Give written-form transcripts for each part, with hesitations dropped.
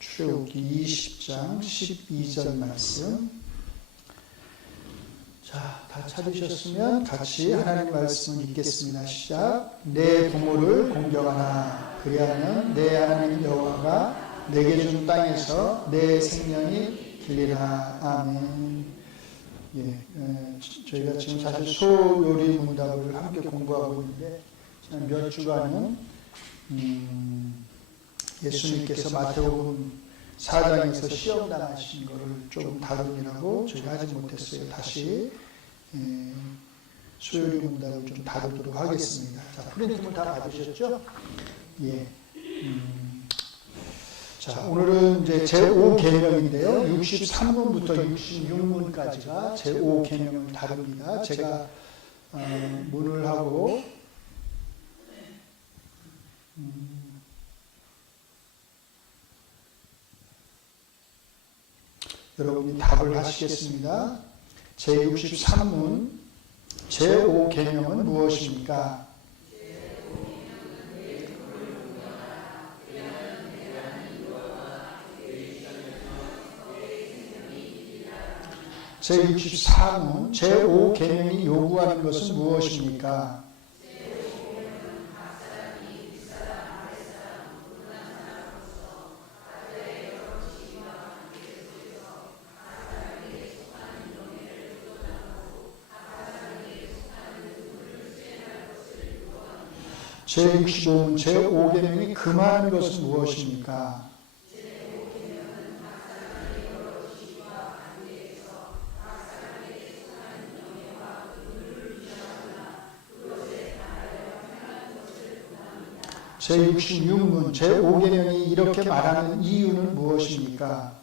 출애굽기 20장 12절 말씀. 자, 다 찾으셨으면 같이 하나님 말씀을 읽겠습니다. 시작. 내 부모를 공경하나 그리하면 내 하나님 여호와가 내게 준 땅에서 내 생명이 길리라. 아멘. 저희가 지금 사실 소요리 문답을 함께 공부하고 있는데 지난 몇 주간은 예수님께서 마태복음 4장에서 시험 당하신 것을 좀 다루느라고 저희가 하지 못했어요. 다시 소요리 문답을 좀 다루도록 하겠습니다. 자, 프린트물 다 받으셨죠? 예. 자, 오늘은 이제 제5계명인데요. 63문부터 66문까지가 제5계명을 다룹니다. 제가 문을 하고 여러분이 답을 하시겠습니다. 제63문 제5계명은 무엇입니까? 제64문 제5계명이 요구하는 것은 무엇입니까? 제65문 제5계명이 금하는 것은 무엇입니까? 제66문 제5계명이 이렇게 말하는 이유는 무엇입니까?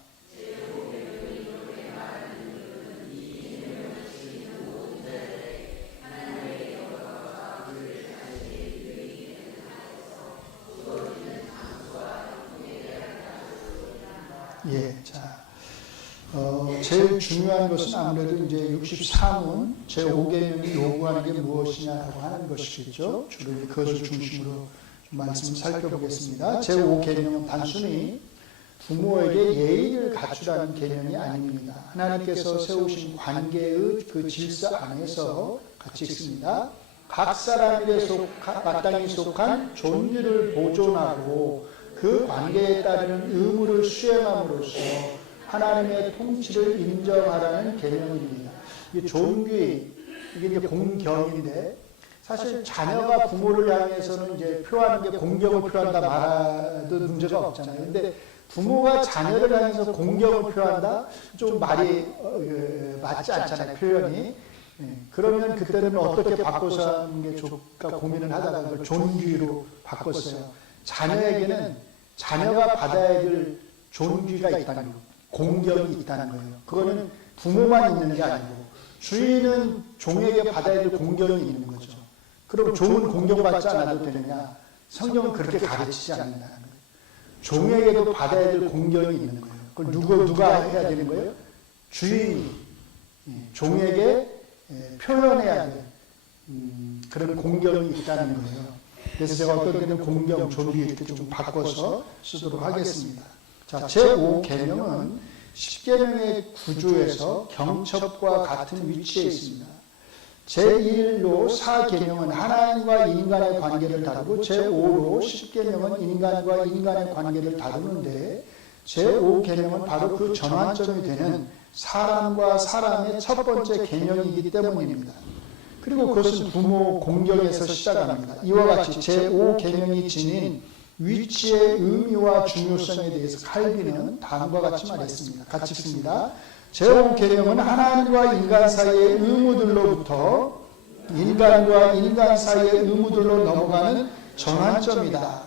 예, 자, 제일 중요한 것은 아무래도 이제 63문 제5계명이 요구하는 게 무엇이냐라고 하는 것이겠죠. 주로 그것을 중심으로 말씀을 살펴보겠습니다. 제5계명은 단순히 부모에게 예의를 갖추라는 계명이 아닙니다. 하나님께서 세우신 관계의 그 질서 안에서 같이 읽습니다. 각 사람에게 마땅히 속한 존귀를 보존하고 그 관계에 따르는 의무를 수행함으로써 하나님의 통치를 인정하라는 계명입니다. 이 존귀, 이게 이제 공경인데 사실 자녀가 부모를 향해서는 이제 표하는 게 공경을 표한다 말아도 문제가 없잖아요. 근데 부모가 자녀를 향해서 공경을 표한다? 좀 말이 맞지 않잖아요, 표현이. 그러면 그때는 어떻게 바꿔서 하는 게 좋을까 고민을 하다가 그걸 존귀로 바꿨어요. 자녀에게는 자녀가 받아야 될 존귀가 있다는 거예요. 공경이 있다는 거예요. 그거는 부모만 있는 게 아니고 주인은 종에게 받아야 될 공경이 있는 거죠. 그럼 종은 공경받지 않아도 되느냐? 성경은 그렇게 가르치지 않는다는 거예요. 종에게도 받아야 될 공경이 있는 거예요. 그걸 누가 해야 되는 거예요? 주인이 종에게 표현해야 될 그런 공경이 있다는 거예요. 그래서 제가 어떨 때는 공경, 존귀 이렇게 좀 바꿔서 쓰도록 하겠습니다. 자, 제5계명은 10계명의 구조에서 경첩과 같은 위치에 있습니다. 제1로 4계명은 하나님과 인간의 관계를 다루고 제5로 10계명은 인간과 인간의 관계를 다루는데 제5계명은 바로 그 전환점이 되는 사람과 사람의 첫 번째 계명이기 때문입니다. 그리고 그것은 부모 공경에서 시작합니다. 이와 같이 제5계명이 지닌 위치의 의미와 중요성에 대해서 칼빈은 다음과 같이 말했습니다. 같이 읽습니다. 제5계명은 하나님과 인간 사이의 의무들로부터 인간과 인간 사이의 의무들로 넘어가는 전환점이다.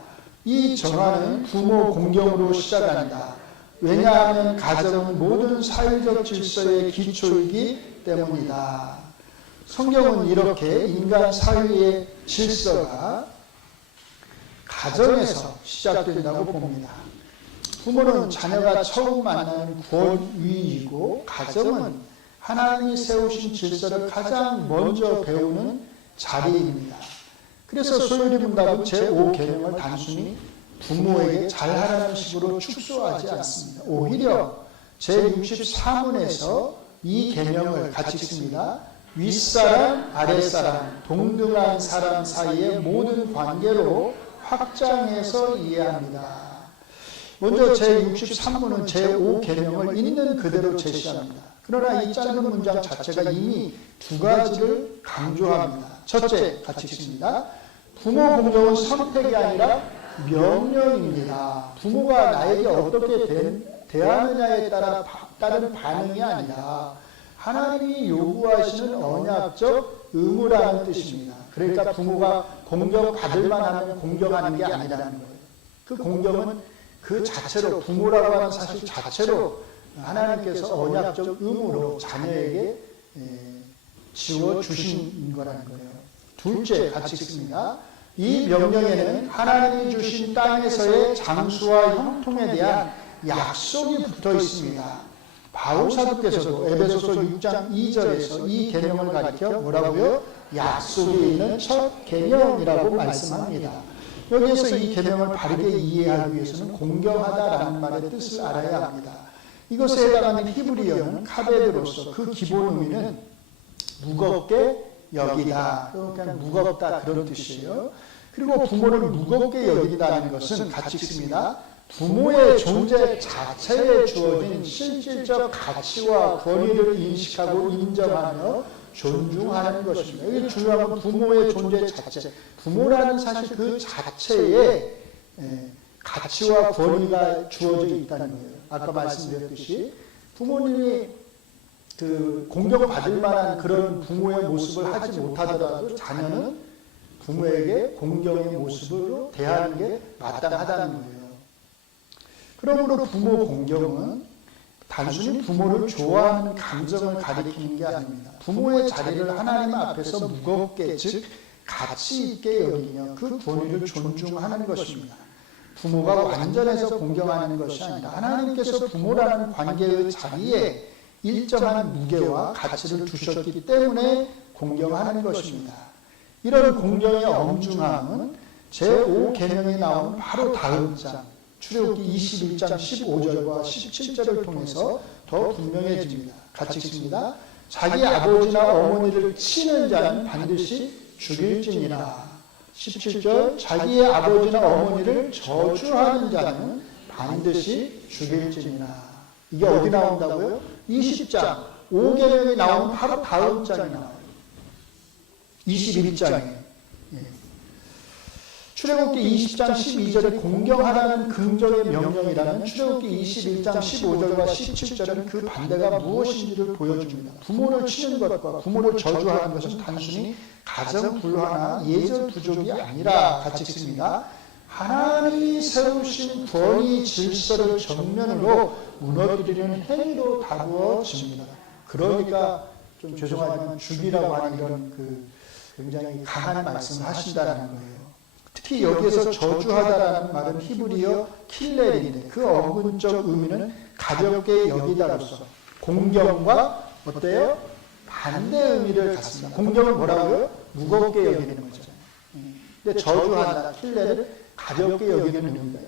이 전환은 부모 공경으로 시작한다. 왜냐하면 가정은 모든 사회적 질서의 기초이기 때문이다. 성경은 이렇게 인간 사회의 질서가 가정에서 시작된다고 봅니다. 부모는 자녀가 처음 만나는 권위이고 가정은 하나님이 세우신 질서를 가장 먼저 배우는 자리입니다. 그래서 소요리 문답은 제5계명을 단순히 부모에게 잘하라는 식으로 축소하지 않습니다. 오히려 제63문에서 이 계명을 같이 읽습니다. 윗사람, 아랫사람, 동등한 사람 사이의 모든 관계로 확장해서 이해합니다. 먼저 제63문은 제5계명을 있는 그대로 제시합니다. 그러나 이 짧은 문장 자체가 이미 두 가지를 강조합니다. 첫째, 같이 읽습니다. 부모 공경은 선택이 아니라 명령입니다. 부모가 나에게 어떻게 대하느냐에 따른 반응이 아니라 하나님이 요구하시는 언약적 의무라는 뜻입니다. 그러니까 부모가 공경받을 만하면 공경하는 게 아니라는 거예요. 그 공경은 그 자체로, 부모라고 하는 사실 자체로 하나님께서 언약적 의무로 자녀에게 지워주신 거라는 거예요. 둘째, 같이 읽습니다. 이 명령에는 하나님이 주신 땅에서의 장수와 형통에 대한 약속이 붙어 있습니다. 바울 사도께서도 에베소서 6장 2절에서 이 계명을 가리켜 뭐라고요? 약속이 있는 첫 계명이라고 말씀합니다. 여기에서 이 계명을 바르게 이해하기 위해서는 공경하다라는 말의 뜻을 알아야 합니다. 이것에 해당하는 히브리어는 카베드로서 그 기본 의미는 무겁게 여기다, 그냥 무겁다 그런 뜻이에요. 그리고 부모를 무겁게 여긴다는 것은 같이 읽습니다. 부모의 존재 자체에 주어진 실질적 가치와 권위를 인식하고 인정하며 존중하는 것입니다. 이게 중요한 건 부모의 존재 자체, 부모라는 사실 그 자체에 가치와 권위가 주어져 있다는 거예요. 아까 말씀드렸듯이 부모님이 그 공경받을 만한 그런 부모의 모습을 하지 못하더라도 자녀는 부모에게 공경의 모습으로 대하는 게 마땅하다는 거예요. 그러므로 부모 공경은 단순히 부모를 좋아하는 감정을 가리키는 게 아닙니다. 부모의 자리를 하나님 앞에서 무겁게, 즉 가치 있게 여기며 그 권위를 존중하는 것입니다. 부모가 완전해서 공경하는 것이 아니라 하나님께서 부모라는 관계의 자리에 일정한 무게와 가치를 두셨기 때문에 공경하는 것입니다. 이런 공경의 엄중함은 제5계명에 나오는 바로 다음 장 출애굽기 21장 15절과 17절을 통해서 더 분명해집니다. 같이 읽습니다. 자기 아버지나 어머니를 치는 자는 반드시 죽일지니라. 17절 자기의 아버지나 어머니를 저주하는 자는 반드시 죽일지니라. 이게 어디 나온다고요? 20장 5계명이 나오는 바로 다음 장이 나와요. 21장에 출애굽기 20장 12절에 공경하라는 긍정의 명령이라면 출애굽기 21장 15절과 17절은 그 반대가 무엇인지를 보여줍니다. 부모를 치는 것과 부모를 저주하는 것은 단순히 가정 불화나 예절 부족이 아니라 같이 읽습니다. 하나님이 세우신 권위 질서를 정면으로 무너뜨리는 행위로 다루어집니다. 그러니까 좀 죄송하지만 죽이라고 하는 이런 그 굉장히 강한 말씀을 하신다는 거예요. 특히 여기에서 저주하다라는 말은 히브리어 킬렐인데 그 어근적 의미는 가볍게 여기다로서 공경과 어때요? 반대 의미를 갖습니다. 공경은 뭐라고요? 무겁게 여기는 거죠. 근데 저주한다, 킬렐을 가볍게 여기는 의미입니다.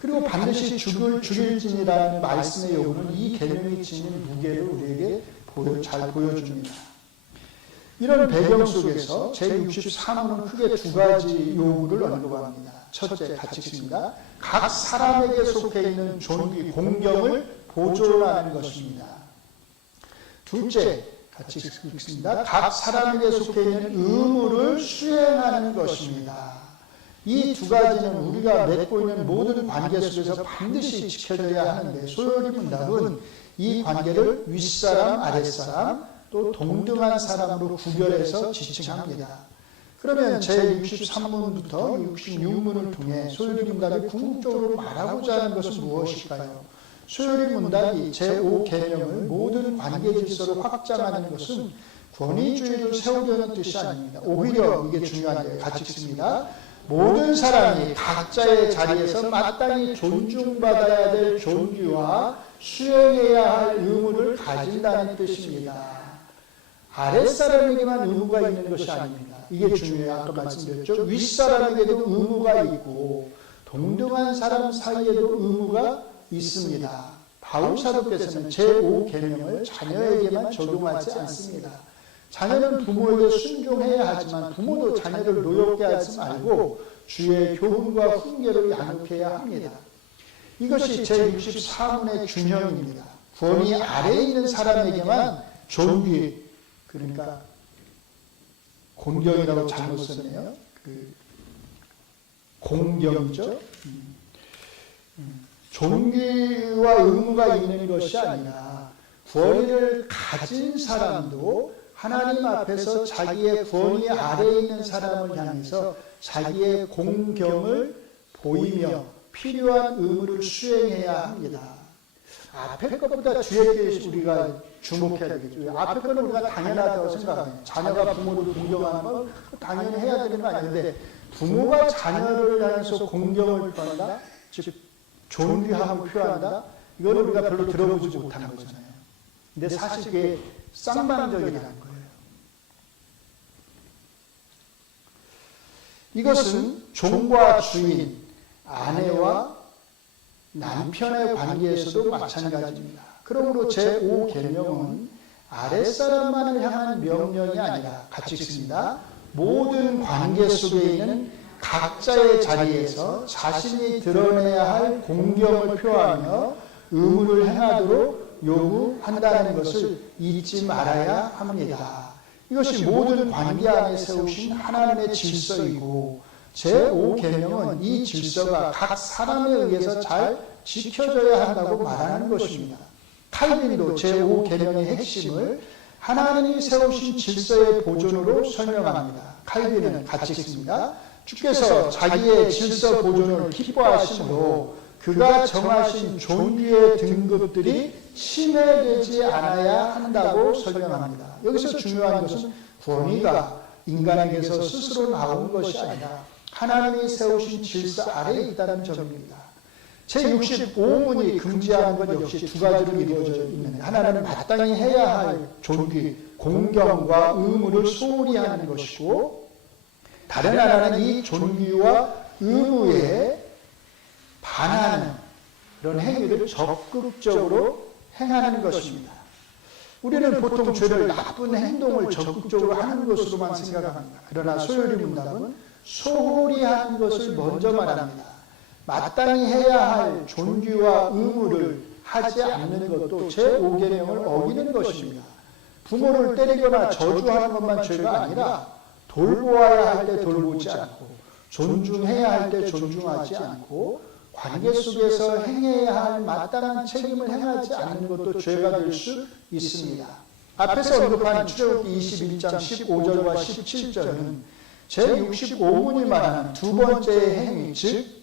그리고 반드시 죽일지니라는 말씀의 요구는 이 계명이 지닌 무게를 우리에게 잘 보여줍니다. 이런 배경 속에서 제63호는 크게 두 가지 요구를 언급합니다. 첫째, 같이 읽습니다. 각 사람에게 속해 있는 존귀, 공경을 보존하는 것입니다. 둘째, 같이 읽습니다. 각 사람에게 속해 있는 의무를 수행하는 것입니다. 이 두 가지는 우리가 맺고 있는 모든 관계 속에서 반드시 지켜져야 하는데 소요리 문답은 이 관계를 윗사람, 아랫사람, 또 동등한 사람으로 구별해서 지칭합니다. 그러면 제63문부터 66문을 통해 소요리 문답이 궁극적으로 말하고자 하는 것은 무엇일까요? 소요리 문답이 제5계명을 모든 관계 질서로 확장하는 것은 권위주의를 세우려는 뜻이 아닙니다. 오히려 이게 중요한데 같이 읽습니다. 모든 사람이 각자의 자리에서 마땅히 존중받아야 될 존귀와 수행해야 할 의무를 가진다는 뜻입니다. 아랫사람에게만 의무가 있는 것이 아닙니다. 이게 중요해요. 아까 말씀드렸죠. 윗사람에게도 의무가 있고 동등한 사람 사이에도 의무가 있습니다. 바울 사도께서는 제5계명을 자녀에게만 적용하지 않습니다. 자녀는 부모에게 순종해야 하지만 부모도 자녀를 노엽게 하지 말고 주의 교훈과 훈계를 양육해야 합니다. 이것이 제64문의 균형입니다. 권위 아래에 있는 사람에게만 존귀, 그러니까 공경이라고 잘못 썼네요. 공경이죠. 존귀와 의무가 있는 것이 아니라 권위를 가진 사람도 하나님 앞에서 자기의 권위 아래에 있는 사람을 향해서 자기의 공경을 보이며 필요한 의무를 수행해야 합니다. 앞에 것보다 뒤에 게 우리가 주목해야 되겠죠. 앞에 거는 우리가 당연하다고 생각합니다. 자녀가 부모를 공경하는 건 당연히 해야 되는 거 아닌데, 부모가 자녀를 향해서 공경을 표한다, 즉 존귀함을 표한다, 이건 우리가 별로 들어보지 못한 거잖아요. 근데 사실 그게 쌍방적이라는 거예요. 이것은 종과 주인, 아내와 남편의 관계에서도 마찬가지입니다. 그러므로 제5계명은 아랫사람만을 향한 명령이 아니라, 같이 읽습니다. 모든 관계 속에 있는 각자의 자리에서 자신이 드러내야 할 공경을 표하며 의무를 행하도록 요구한다는 것을 잊지 말아야 합니다. 이것이 모든 관계 안에 세우신 하나님의 질서이고, 제5계명은 이 질서가 각 사람에 의해서 잘 지켜져야 한다고 말하는 것입니다. 칼빈도 제5계명의 핵심을 하나님이 세우신 질서의 보존으로 설명합니다. 칼빈은 같이 읽습니다. 주께서 자기의 질서 보존을 기뻐하심으로 그가 정하신 존귀의 등급들이 침해되지 않아야 한다고 설명합니다. 여기서 중요한 것은 권위가 인간에게서 스스로 나온 것이 아니라 하나님이 세우신 질서 아래에 있다는 점입니다. 제65문이 금지하는 것 역시 두 가지로 이루어져 있는데, 하나는 마땅히 해야 할 존귀, 공경과 의무를 소홀히 하는 것이고, 다른 하나는 이 존귀와 의무에 반하는 그런 행위를 적극적으로 행하는 것입니다. 우리는 보통 죄를, 나쁜 행동을 적극적으로 하는 것으로만 생각합니다. 그러나 소요리 문답은 소홀히 하는 것을 먼저 말합니다. 마땅히 해야 할 존귀와 의무를 하지 않는 것도 제5계명을 어기는 것입니다. 부모를 때리거나 저주하는 것만 죄가 아니라 돌보아야 할 때 돌보지 않고, 존중해야 할 때 존중하지 않고, 관계 속에서 행해야 할 마땅한 책임을 행하지 않는 것도 죄가 될 수 있습니다. 앞에서 언급한 출애굽기 21장 15절과 17절은 제65문이 말하는 두 번째의 행위, 즉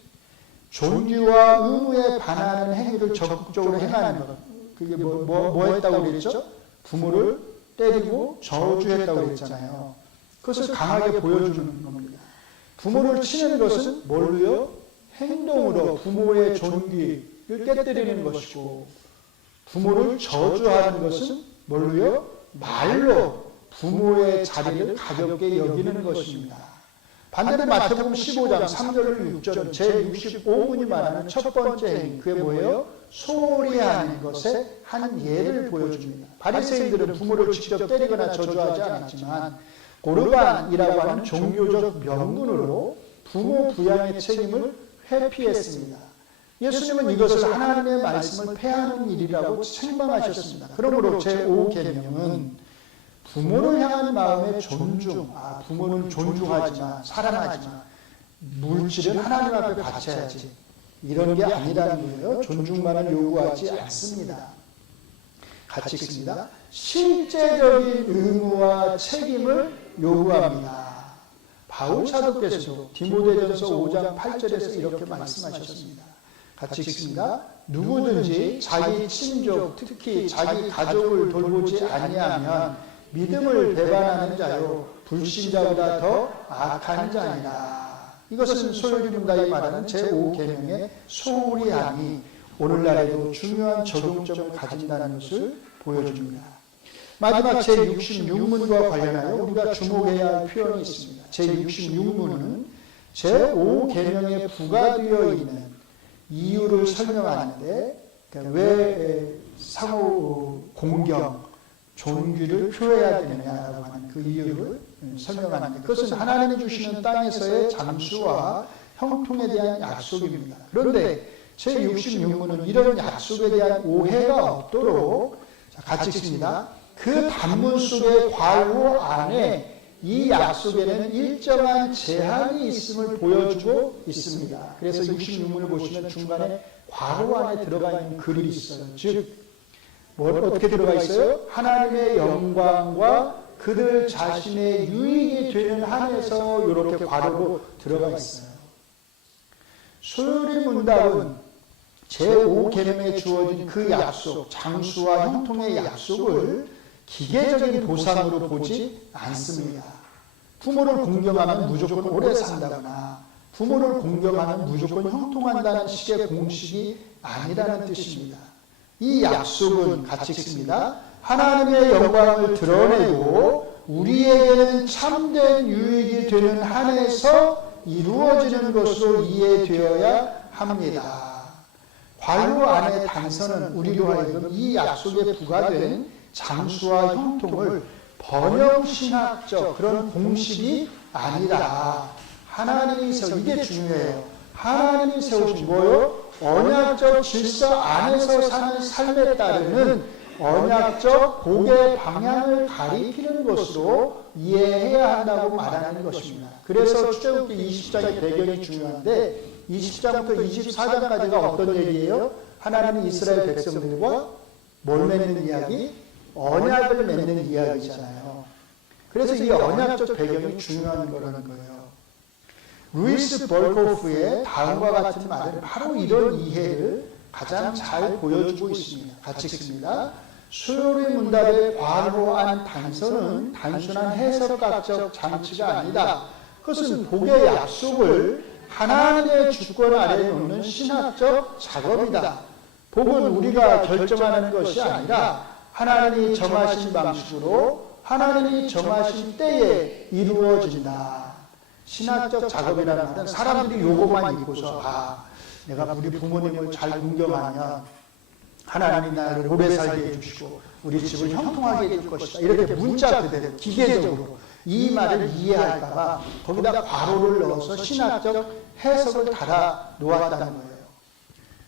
존귀와 의무에 반하는 행위를 적극적으로 행하는 것. 그게 뭐 했다고 그랬죠? 부모를 때리고 저주했다고 그랬잖아요. 그것을 강하게 보여주는 겁니다. 부모를 치는 것은 뭘로요? 행동으로 부모의 존귀를 깨뜨리는 것이고, 부모를 저주하는 것은 뭘로요? 말로 부모의 자리를 가볍게 여기는 것입니다. 반대로 마태복음 15장 3절로 6절은 제65문이 말하는 첫 번째 행위, 그게 뭐예요? 소홀히 하는 것의 한 예를 보여줍니다. 바리새인들은 부모를 직접 때리거나 저주하지 않았지만 고르반이라고 하는 종교적 명분으로 부모 부양의 책임을 회피했습니다. 예수님은 이것을 하나님의 말씀을 폐하는 일이라고 책망하셨습니다. 그러므로 제5계명은 부모를 향한 마음의 존중, 부모는 존중하지만, 사랑하지만 물질은 하나님 앞에 바쳐야지, 이런 게 아니라는 거예요. 존중만을 요구하지 않습니다. 같이 읽습니다. 실제적인 의무와 책임을 요구합니다. 바울 사도께서도 디모데전서 5장 8절에서 이렇게 말씀하셨습니다. 같이 읽습니다. 누구든지 자기 친족, 특히 자기 가족을 돌보지 아니하면 믿음을 배반하는 자요 불신자보다 더 악한 자니라. 이것은 소요리 문답이 말하는 제5계명의 소홀히 함이 오늘날에도 중요한 적용점을 가진다는 것을 보여줍니다. 마지막 제66문과 관련하여 우리가 주목해야 할 표현이 있습니다. 제66문은 제5계명에 부과되어 있는 이유를 설명하는데 그러니까 왜 상호 공경, 존귀를 표해야 되느냐라고 하는 그 이유를 설명하는데 그것은 하나님이 주시는 땅에서의 잠수와 형통에 대한 약속입니다. 그런데 제66문은 이런 약속에 대한 오해가 없도록 같이 읽습니다. 그 단문 속의 괄호 안에 이 약속에는 일정한 제한이 있음을 보여주고 있습니다. 그래서 66문을 보시면 중간에 괄호 안에 들어가 있는 글이 있어요. 즉, 어떻게 들어가 있어요? 하나님의 영광과 그들 자신의 유익이 되는 한에서 이렇게 괄호로 들어가 있어요. 소요리 문답은 제5계명에 주어진 그 약속, 장수와 형통의 약속을 기계적인 보상으로 보지 않습니다. 부모를 공경하면 무조건 오래 산다거나 부모를 공경하면 무조건 형통한다는 식의 공식이 아니라는 뜻입니다. 이 약속은 같이 읽습니다. 하나님의 영광을 드러내고 우리에게는 참된 유익이 되는 한에서 이루어지는 것으로 이해되어야 합니다. 괄호 안의 단서는 우리로 하여금 이 약속에 부과된 장수와 형통을 번영신학적 그런 공식이 아니라 하나님이 이게 중요해요. 하나님이 세우신 뭐요? 언약적 질서 안에서 사는 삶에 따르는 언약적 복의 방향을 가리키는 것으로 이해해야 한다고 말하는 것입니다. 그래서 출애굽기 20장의 배경이 중요한데 20장부터 24장까지가 어떤 얘기예요? 하나님이 이스라엘 백성들과 뭘 맺는 이야기? 언약을 맺는 이야기잖아요. 그래서 이 언약적 배경이 중요한 거라는 거예요. 루이스 벌코프의 다음과 같은 말은 바로 이런 이해를 가장 잘 보여주고 있습니다. 같이 읽습니다. 소요리 문답의 괄호한 단서는 단순한 해석학적 장치가 아니다. 그것은 복의 약속을 하나님의 주권 아래에 놓는 신학적 작업이다. 복은 우리가 결정하는 것이 아니라 하나님이 정하신 방식으로 하나님이 정하신 때에 이루어진다. 신학적 작업이라는 말은 사람들이 요것만 읽고서 내가 우리 부모님을 잘 공경하면 하나님이 나를 오래 살게 해주시고 우리 집을 형통하게 해줄 것이다. 이렇게 문자 그대로 기계적으로 이 말을 이해할까 봐 거기다 괄호를 넣어서 신학적 해석을 달아 놓았다는 거예요.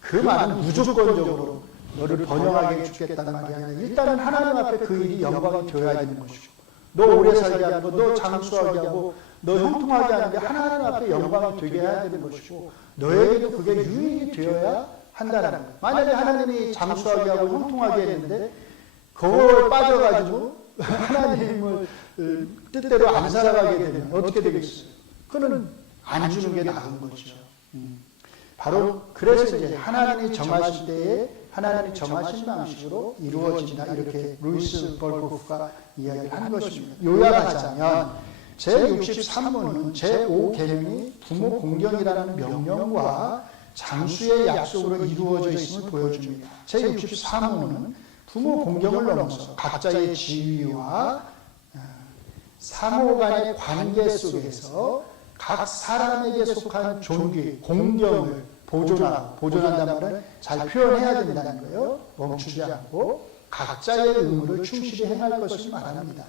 그 말은 무조건적으로 너를 번영하게 해주겠다는 말이 아니라 일단은 하나님 앞에 그 일이 영광이 되어야 되는 것이고 너 오래 살게 하고 너 장수하게 하고 너 형통하게 하는 게 하나님 앞에 영광이 되게 해야 되는 것이고 너에게도 그게 유익이 되어야 한다는 거예요. 만약에 하나님이 장수하게 하고 형통하게 했는데 그걸 빠져가지고 하나님을 뜻대로 안 살아가게 되면 어떻게 되겠어요? 그거는 안 주는 게 나은 거죠. 바로 그래서 이제 하나님이 정하실 때에 하나님이 정하신 방식으로 이루어진다. 이렇게 루이스 벌코프가 이야기를 한 것입니다. 요약하자면 제63문은 제5계명이 부모 공경이라는 명령과 장수의 약속으로 이루어져 있음을 보여줍니다. 제63문은 부모 공경을 넘어서 각자의 지위와 상호 간의 관계 속에서 각 사람에게 속한 존귀, 공경을 보존한다는 말은 잘 표현해야 된다는 거예요. 멈추지 않고 각자의 의무를 충실히 행할 것을 말합니다.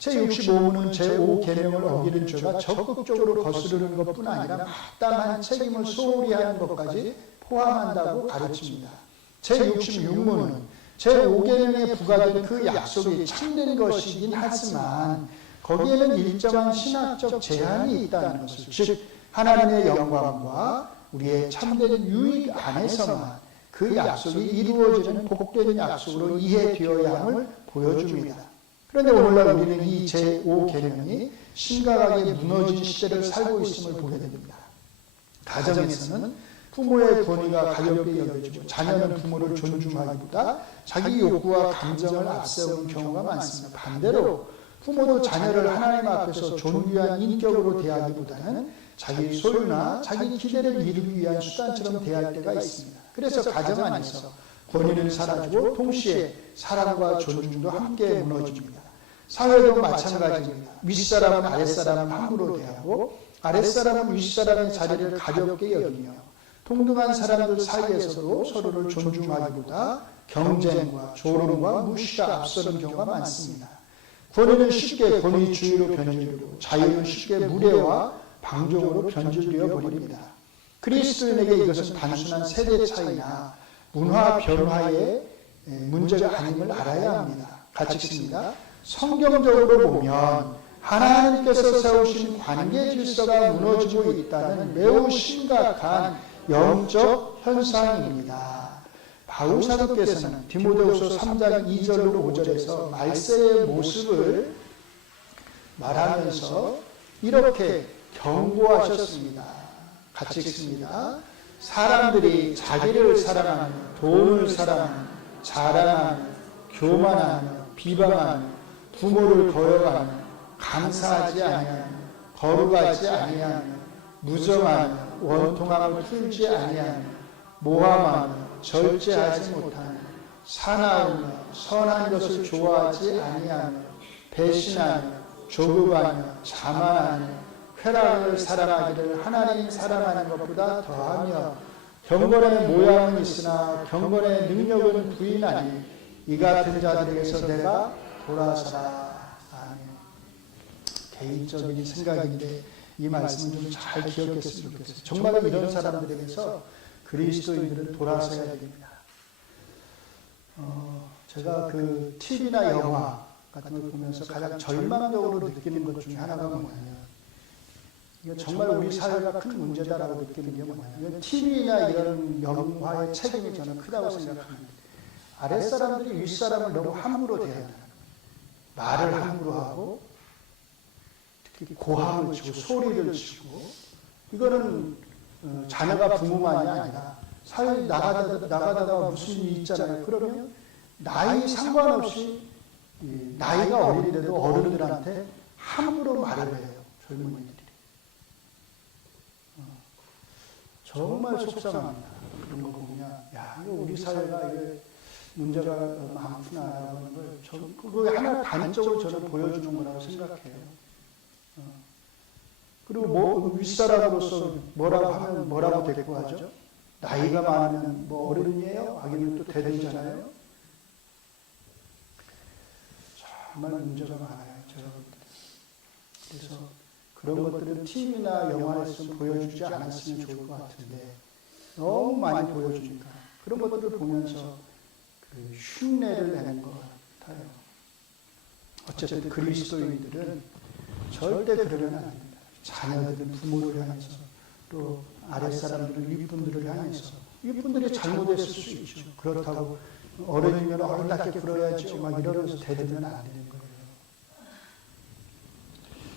제65문은 제5계명을 어기는 죄가 적극적으로 거스르는 것뿐 아니라 마땅한 책임을 소홀히 하는 것까지 포함한다고 가르칩니다. 제66문은 제5계명에 부과된 그 약속이 참된 것이긴 하지만 거기에는 일정한 신학적 제한이 있다는 것을, 즉 하나님의 영광과 우리의 참된 유익 안에서만 그 약속이 이루어지는 복된 약속으로 이해되어야 함을 보여줍니다. 그런데 오늘날 우리는 이 제5계명이 심각하게 무너진 시대를 살고 있음을 보게 됩니다. 가정에서는 부모의 권위가 가볍게 여겨지고 자녀는 부모를 존중하기보다 자기 욕구와 감정을 앞세우는 경우가 많습니다. 반대로 부모도 자녀를 하나님 앞에서 존귀한 인격으로 대하기보다는 자기 소유나 자기 기대를 이루기 위한 수단처럼 대할 때가 있습니다. 그래서 가정 안에서 권위는 사라지고 동시에 사랑과 존중도 함께 무너집니다. 사회도 마찬가지입니다. 윗사람은 아랫사람을 함부로 대하고 아랫사람은 윗사람의 자리를 가볍게 여기며 동등한 사람들 사이에서도 서로를 존중하기보다 경쟁과 조롱과 무시가 앞서는 경우가 많습니다. 권위는 쉽게 권위주의로 변질되고 자유는 쉽게 무례와 방종으로 변질되어 버립니다. 그리스도인에게 이것은 단순한 세대 차이나 문화 변화의 문제가 아님을 알아야 합니다. 같이 읽습니다. 성경적으로 보면 하나님께서 세우신 관계 질서가 무너지고 있다는 매우 심각한 영적 현상입니다. 바울 사도께서는 디모데후서 3장 2절로 5절에서 말세의 모습을 말하면서 이렇게 경고하셨습니다. 같이 읽습니다. 사람들이 자기를 사랑하며 돈을 사랑하며 자랑하며 교만하며 비방하며 부모를 거역하며 감사하지 아니하며 거룩하지 아니하며 무정하며 원통함을 풀지 아니하며 모함하며 절제하지 못하며 사나우며 선한 것을 좋아하지 아니하며 배신하며 조급하며 자만하며 쾌락을 사랑하기를 하나님 사랑하는 것보다 더하며 경건의 모양은 있으나 경건의 능력은 부인하니 이 같은 자들에게서 내가 돌아서라. 아멘. 개인적인 생각인데 이 말씀을 좀 잘 기억했으면 좋겠어요. 정말 이런 사람들에게서 그리스도인들은 돌아서야 됩니다. 제가 그 TV나 영화 같은 걸 보면서 가장 절망적으로 느끼는 것 중에 하나가 뭐냐면 이거 정말 우리 사회가 큰 문제다라고 느끼는 게 뭐냐면 이건 TV나 이런 영화의 책임이 저는 크다고 생각합니다. 아랫사람들이 윗사람을 너무 함부로 대하는 말을 함부로 하고 특히 고함을 치고 소리를 치고 이거는 자녀가 부모만이 아니라 사회에 나가다가 무슨 일이 있잖아요. 그러면 나이 상관없이 나이가 어린데도 어른들한테 함부로 말을 해요. 젊은이들이. 정말 속상합니다. 그런 거 보면 야, 이거 우리 사회가 이게 문제가 많구나라는 걸 그거 하나 단적으로 저는 보여주는 거라고 생각해요. 그리고 윗사람으로서 뭐라고 하면 뭐라고 대꾸하죠? 나이가 많으면 뭐 어른이에요? 하기는 또 대들잖아요. 정말 문제가 많아요. 제가 볼 때. 그래서 그런 것들은 TV나 영화에서 좀 보여주지 않았으면 좋을 것 같은데 너무 많이 보여주니까 그런 것들을 보면서 그 흉내를 내는 것 같아요. 어쨌든 그리스도인들은 절대 그러면 안 됩니다. 자녀들은 부모를 향해서 또 아랫사람들은 윗분들을 향해서 윗분들이 잘못했을 수 있죠. 그렇다고 어른이면 어른답게 굴어야지 막 이러면서 대들면 안 되는 거예요.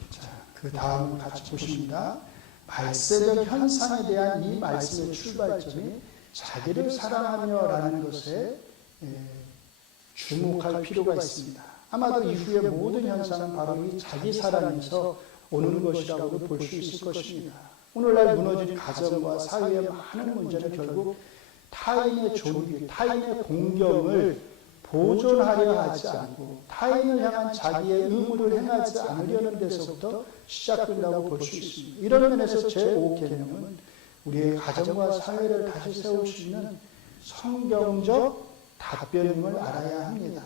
자, 그 다음 같이 보십니다. 말세적 현상에 대한 이 말씀의 출발점이 자기를 사랑하며라는 것에 주목할 필요가 있습니다. 아마도 이후의 모든 현상은 바로 이 자기 사랑에서 오는 것이라고도 볼 수 있을 것입니다. 오늘날 무너진 가정과 사회의 많은 문제는 결국 타인의 존귀, 타인의 공경을 보존하려 하지 않고 타인을 향한 자기의 의무를 행하지 않으려는 데서부터 시작된다고 볼 수 있습니다. 이런 면에서 제5계명은 우리의 가정과 사회를 다시 세울 수 있는 성경적 답변임을 알아야 합니다.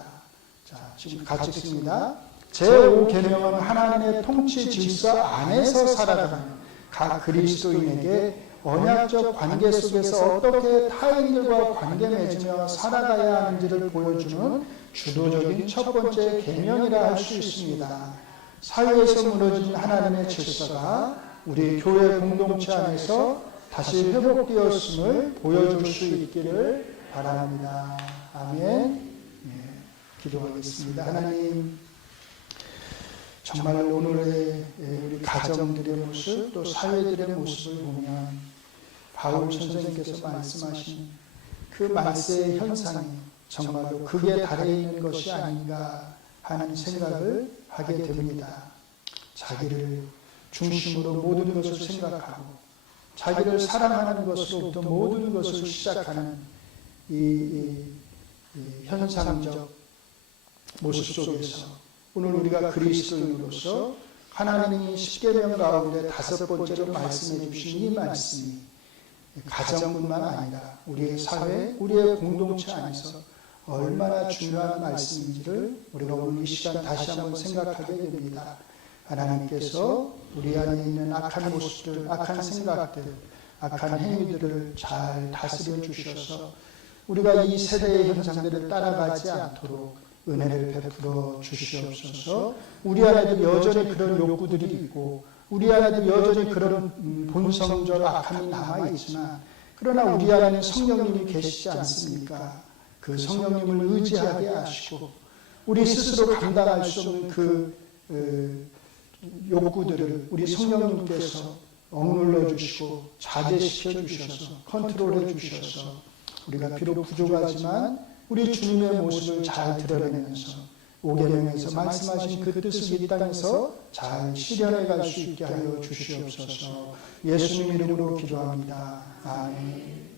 자, 지금 같이 읽습니다. 제5계명은 하나님의 통치 질서 안에서 살아가는 각 그리스도인에게 언약적 관계 속에서 어떻게 타인들과 관계 맺으며 살아가야 하는지를 보여주는 주도적인 첫 번째 계명이라 할 수 있습니다. 사회에서 무너진 하나님의 질서가 우리 교회 공동체 안에서 다시 회복되었음을 보여줄 수 있기를 바랍니다. 아멘. 기도하겠습니다. 하나님, 정말 오늘의 우리 가정들의 모습 또 사회들의 모습을 보면 바울 선생님께서 말씀하신 그 말세의 현상이 정말로 극에 달해 있는 것이 아닌가 하는 생각을 하게 됩니다. 자기를 중심으로 모든 것을 생각하고 자기를 사랑하는 것으로부터 모든 것을 시작하는 이 현상적 모습 속에서 오늘 우리가 그리스도인으로서 하나님이 십계명 가운데 5번째로 말씀해 주신 이 말씀이 가정뿐만 아니라 우리의 사회, 우리의 공동체 안에서 얼마나 중요한 말씀인지를 우리가 오늘 이 시간 다시 한번 생각하게 됩니다. 하나님께서 우리 안에 있는 악한 모습들, 악한 생각들, 악한 행위들을 잘 다스려 주셔서 우리가 이 세대의 현상들을 따라가지 않도록 은혜를 베풀어 주시옵소서. 우리 안에도 여전히 그런 욕구들이 있고 우리 안에도 여전히 그런 본성적 악함이 남아있지만 그러나 우리 안에는 성령님이 계시지 않습니까? 그 성령님을 의지하게 하시고 우리 스스로 감당할 수 없는 그 욕구들을 우리 성령님께서 억눌러 주시고 자제시켜 주셔서 컨트롤해 주셔서 우리가 비록 부족하지만 우리 주님의 모습을 잘 드러내면서 오계명에서 말씀하신 그 뜻을 이 땅에서 잘 실현해 갈 수 있게 하여 주시옵소서. 예수님 이름으로 기도합니다. 아멘.